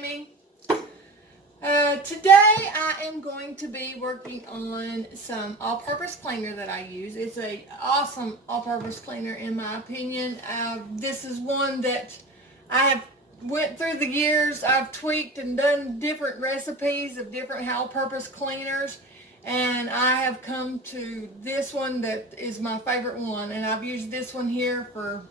Tammy. Today I am going to be working on some all-purpose cleaner that I use. It's a awesome all-purpose cleaner in my opinion. This is one that I have went through the years. I've tweaked and done different recipes of different all-purpose cleaners, and I have come to this one that is my favorite one, and I've used this one here for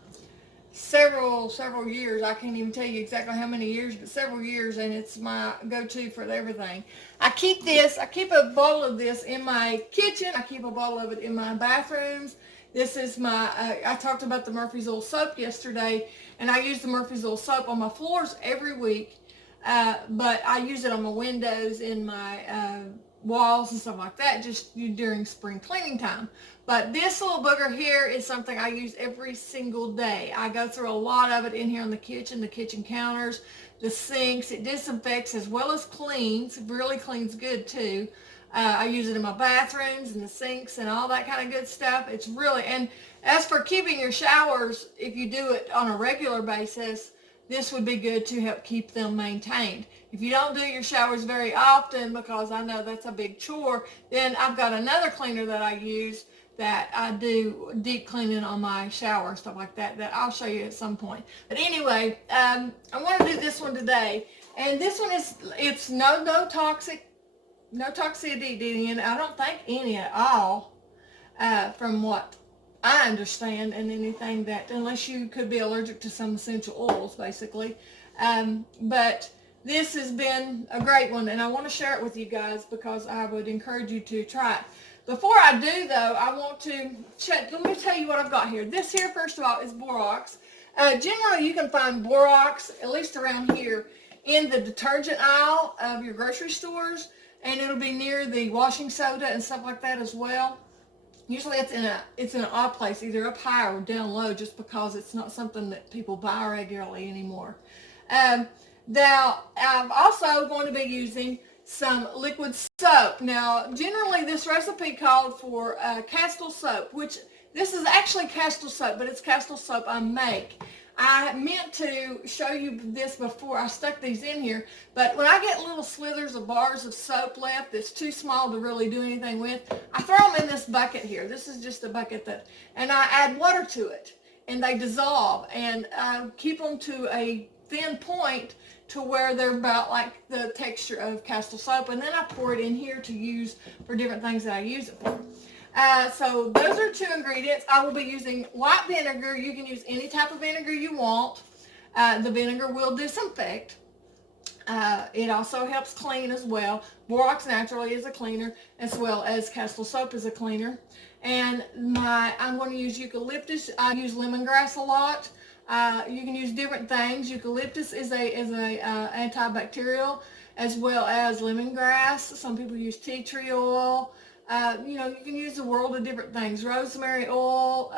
several years. I can't even tell you exactly how many years, but several years, and it's my go-to for everything. I keep a bottle of this in my kitchen. I keep a bottle of it in my bathrooms. This is my, I talked about the Murphy's Oil soap yesterday, and I use the Murphy's Oil soap on my floors every week, but I use it on my windows, in my walls and stuff like that, just during spring cleaning time. But this little booger here is something I use every single day. I go through a lot of it in here on the kitchen counters, the sinks. It disinfects as well as cleans. It really cleans good too. I use it in my bathrooms and the sinks and all that kind of good stuff. It's really, and as for keeping your showers, if you do it on a regular basis, this would be good to help keep them maintained. If you don't do your showers very often, because I know that's a big chore, then I've got another cleaner that I use that I do deep cleaning on my shower, stuff like that, that I'll show you at some point. But anyway, I want to do this one today. And this one is, it's no toxicity in it. I don't think any at all, from what I understand, and anything that, unless you could be allergic to some essential oils, basically. But this has been a great one, and I want to share it with you guys because I would encourage you to try it. Before I do, though, I want to check. Let me tell you what I've got here. This here, first of all, is Borax. Generally, you can find Borax, at least around here, in the detergent aisle of your grocery stores, and it'll be near the washing soda and stuff like that as well. Usually it's in an odd place, either up high or down low, just because it's not something that people buy regularly anymore. Now, I'm also going to be using some liquid soap. Now, generally this recipe called for Castile soap, which this is actually Castile soap, but it's Castile soap I make. I meant to show you this before I stuck these in here, but when I get little slithers of bars of soap left that's too small to really do anything with, I throw them in this bucket here. This is just a bucket and I add water to it, and they dissolve, and keep them to a thin point to where they're about like the texture of Castile soap, and then I pour it in here to use for different things that I use it for. So those are two ingredients. I will be using white vinegar. You can use any type of vinegar you want. The vinegar will disinfect. It also helps clean as well. Borax naturally is a cleaner, as well as Castile soap is a cleaner. And I'm going to use eucalyptus. I use lemongrass a lot. You can use different things. Eucalyptus is a antibacterial, as well as lemongrass. Some people use tea tree oil. You can use a world of different things. Rosemary oil,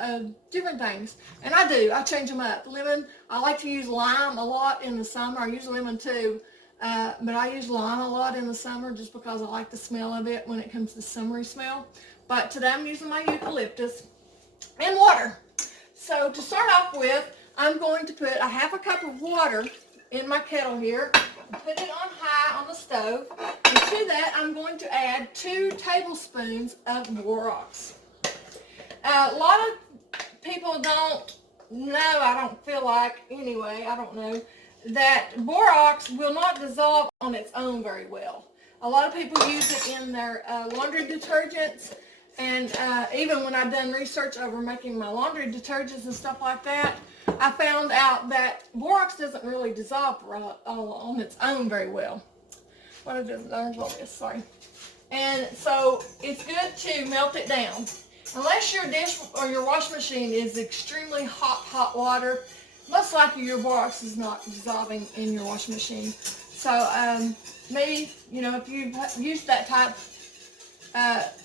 different things. And I change them up. Lemon, I like to use lime a lot in the summer. I use lemon too, but I use lime a lot in the summer just because I like the smell of it when it comes to summery smell. But today I'm using my eucalyptus and water. So to start off with, I'm going to put a half a cup of water in my kettle here, put it on high on the stove, and to that I'm going to add 2 tablespoons of Borax. A lot of people don't know, I don't feel like, anyway, I don't know, that Borax will not dissolve on its own very well. A lot of people use it in their laundry detergents, and even when I've done research over making my laundry detergents and stuff like that, I found out that Borax doesn't really dissolve on its own very well. What is this? Sorry. And so it's good to melt it down. Unless your dish or your washing machine is extremely hot water, most likely your Borax is not dissolving in your washing machine. So maybe, if you've used that type,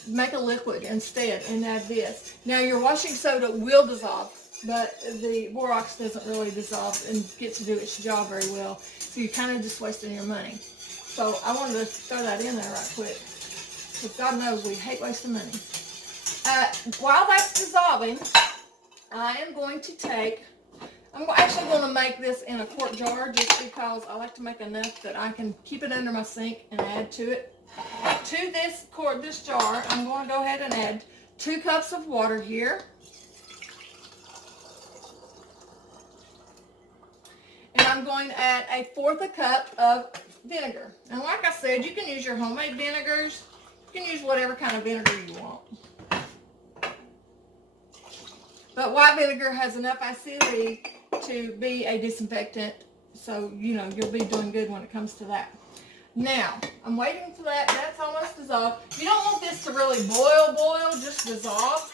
make a liquid instead and add this. Now your washing soda will dissolve, but the Borax doesn't really dissolve and get to do its job very well. So you're kind of just wasting your money. So I wanted to throw that in there right quick, because God knows we hate wasting money. While that's dissolving, I am going to take I'm actually going to make this in a quart jar just because I like to make enough that I can keep it under my sink and add to it. To this jar, I'm going to go ahead and add 2 cups of water here. And I'm going to add 1/4 cup of vinegar. And like I said, you can use your homemade vinegars. You can use whatever kind of vinegar you want. But white vinegar has enough acidity to be a disinfectant, so you'll be doing good when it comes to that. Now, I'm waiting for that. That's almost dissolved. You don't want this to really boil, just dissolve,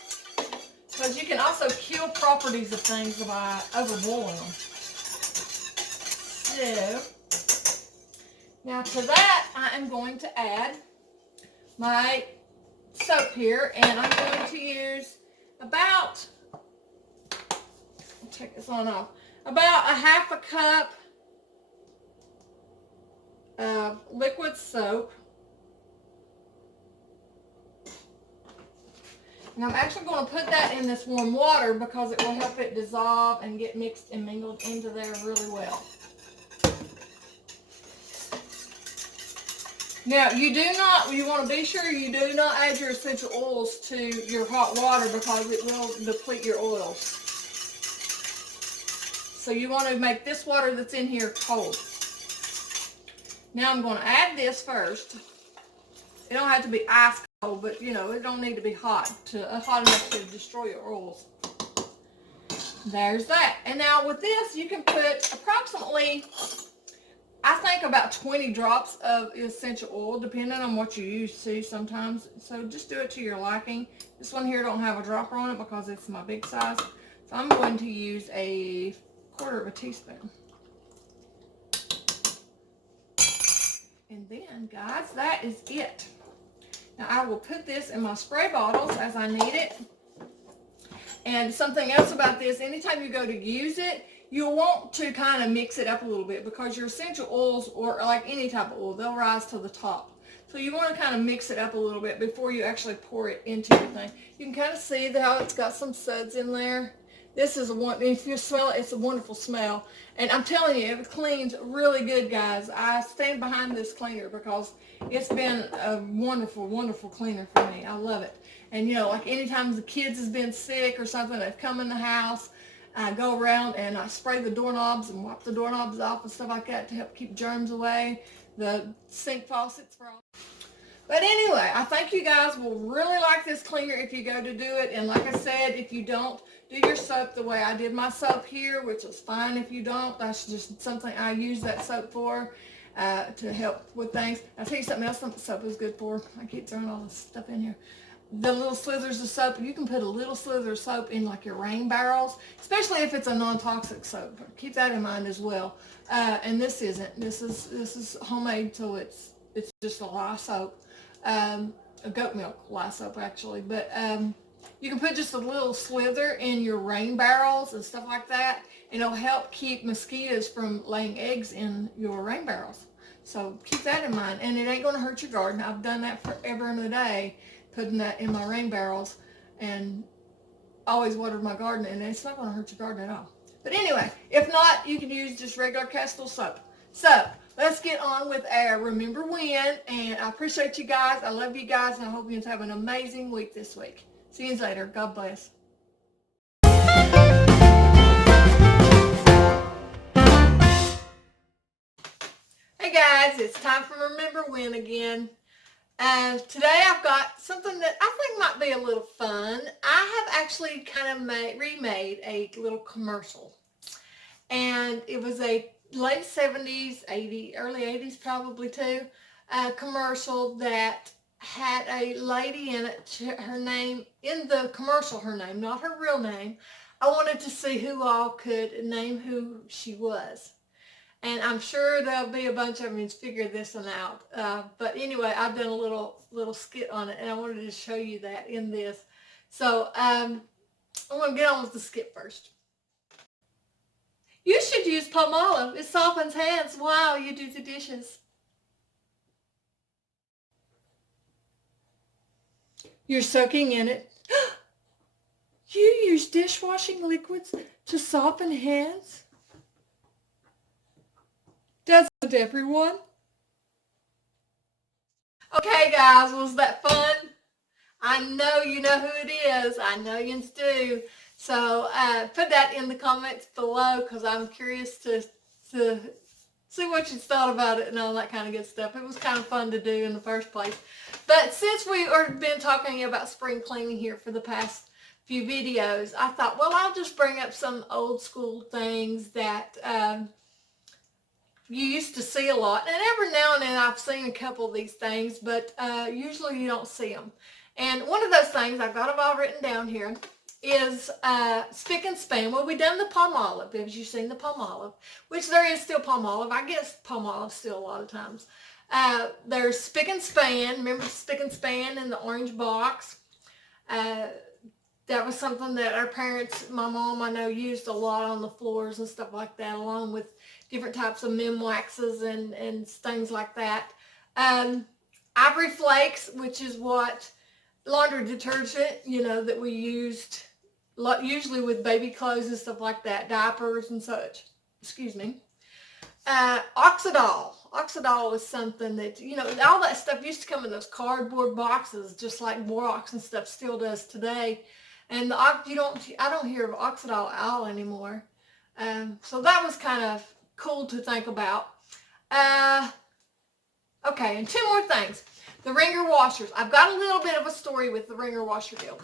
because you can also kill properties of things by overboiling them. So, now to that, I am going to add my soap here, and I'm going to use about, I'll take this on off, about 1/2 cup of liquid soap. And I'm actually going to put that in this warm water because it will help it dissolve and get mixed and mingled into there really well. Now, you want to be sure you do not add your essential oils to your hot water because it will deplete your oils. So you want to make this water that's in here cold. Now I'm going to add this first. It don't have to be ice cold, but it don't need to be hot enough to destroy your oils. There's that. And now with this, you can put approximately, I think, about 20 drops of essential oil, depending on what you use too sometimes. So just do it to your liking. This one here don't have a dropper on it because it's my big size. So I'm going to use a 1/4 teaspoon. And then, guys, that is it. Now I will put this in my spray bottles as I need it. And something else about this, anytime you go to use it, you'll want to kind of mix it up a little bit because your essential oils, or like any type of oil, they'll rise to the top. So you want to kind of mix it up a little bit before you actually pour it into your thing. You can kind of see how it's got some suds in there. This is if you smell it, it's a wonderful smell. And I'm telling you, it cleans really good, guys. I stand behind this cleaner because it's been a wonderful, wonderful cleaner for me. I love it. And like anytime the kids has been sick or something, they've come in the house, I go around and I spray the doorknobs and wipe the doorknobs off and stuff like that to help keep germs away. The sink faucets for all. But anyway, I think you guys will really like this cleaner if you go to do it. And like I said, if you don't, do your soap the way I did my soap here, which is fine if you don't. That's just something I use that soap for, to help with things. I'll tell you something else that soap is good for. I keep throwing all this stuff in here. The little slithers of soap, you can put a little slither of soap in like your rain barrels, especially if it's a non-toxic soap. Keep that in mind as well. And this isn't. This is homemade, so it's just a lye soap. A goat milk lye soap actually, but you can put just a little slither in your rain barrels and stuff like that, and it'll help keep mosquitoes from laying eggs in your rain barrels. So keep that in mind, and it ain't going to hurt your garden. I've done that forever and a day, putting that in my rain barrels, and always watered my garden, and it's not going to hurt your garden at all. But anyway, if not, you can use just regular Castile soap. So let's get on with our Remember When, and I appreciate you guys. I love you guys, and I hope you have an amazing week this week. See you later. God bless. Hey guys, it's time for Remember When again. Today I've got something that I think might be a little fun. I have actually kind of remade a little commercial, and it was a late 70s, 80s, early 80s probably too, commercial that had a lady in it. Her name, in the commercial, her name, not her real name. I wanted to see who all could name who she was. And I'm sure there'll be a bunch of them to figure this one out. But anyway, I've done a little skit on it, and I wanted to show you that in this. So I'm going to get on with the skit first. You should use Pamolive. It softens hands while you do the dishes. You're soaking in it. You use dishwashing liquids to soften hands? Does it, everyone? Okay, guys, was that fun? I know you know who it is. I know you do. So put that in the comments below because I'm curious to see what you thought about it and all that kind of good stuff. It was kind of fun to do in the first place. But since we have been talking about spring cleaning here for the past few videos, I thought, well, I'll just bring up some old school things that you used to see a lot. And every now and then I've seen a couple of these things, but usually you don't see them. And one of those things, I've got them all written down here, is spick and span. Well, we've done the Pamolive. Have you seen the Pamolive? Which there is still Pamolive. I guess Pamolive still a lot of times. There's spick and span. Remember spick and span in the orange box? That was something that our parents, my mom, I know, used a lot on the floors and stuff like that, along with different types of mem waxes and things like that. Ivory flakes, which is what laundry detergent, you know, that we used usually with baby clothes and stuff like that, diapers and such. Excuse me. Oxidol. Oxidol was something that, you know, all that stuff used to come in those cardboard boxes, just like Borax and stuff still does today. And I don't hear of Oxidol at all anymore. So that was kind of cool to think about. Okay, and two more things. The wringer washers. I've got a little bit of a story with the wringer washer deal.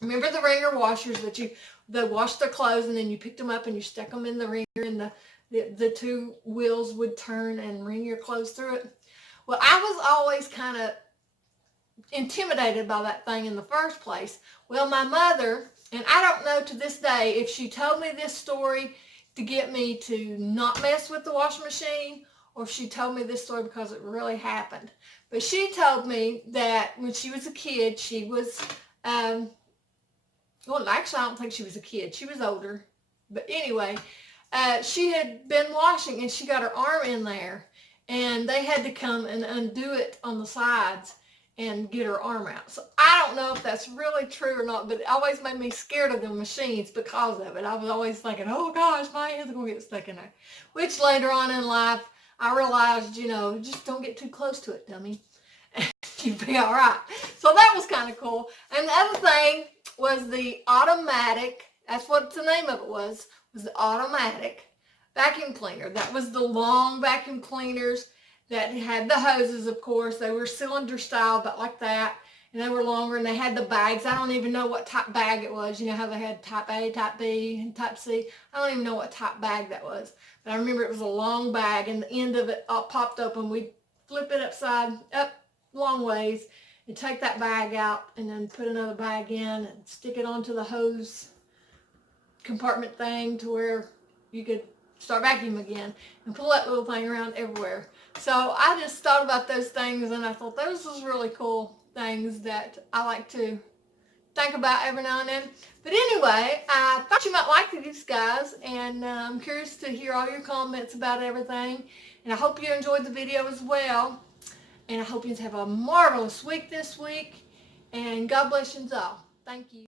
Remember the wringer washers that they washed their clothes and then you picked them up and you stuck them in the wringer and the two wheels would turn and wring your clothes through it? Well, I was always kind of intimidated by that thing in the first place. Well, my mother, and I don't know to this day if she told me this story to get me to not mess with the washing machine or if she told me this story because it really happened. But she told me that when she was a kid, she was, well, actually, I don't think she was a kid. She was older. But anyway, she had been washing and she got her arm in there and they had to come and undo it on the sides and get her arm out. So I don't know if that's really true or not, but it always made me scared of the machines because of it. I was always thinking, oh gosh, my hands are going to get stuck in there. Which later on in life, I realized, you know, just don't get too close to it, dummy. You'd be all right. So that was kind of cool. And the other thing was the automatic, that's what the name of it was the automatic vacuum cleaner. That was the long vacuum cleaners that had the hoses, of course. They were cylinder style, but like that. And they were longer, and they had the bags. I don't even know what type bag it was. You know how they had type A, type B, and type C? I don't even know what type bag that was. But I remember it was a long bag, and the end of it popped open. We'd flip it up long ways, and take that bag out, and then put another bag in, and stick it onto the hose compartment thing to where you could start vacuuming again, and pull that little thing around everywhere. So I just thought about those things, and I thought those was really cool things that I like to think about every now and then. But anyway, I thought you might like these guys, and I'm curious to hear all your comments about everything. And I hope you enjoyed the video as well. And I hope you have a marvelous week this week. And God bless you all. Thank you.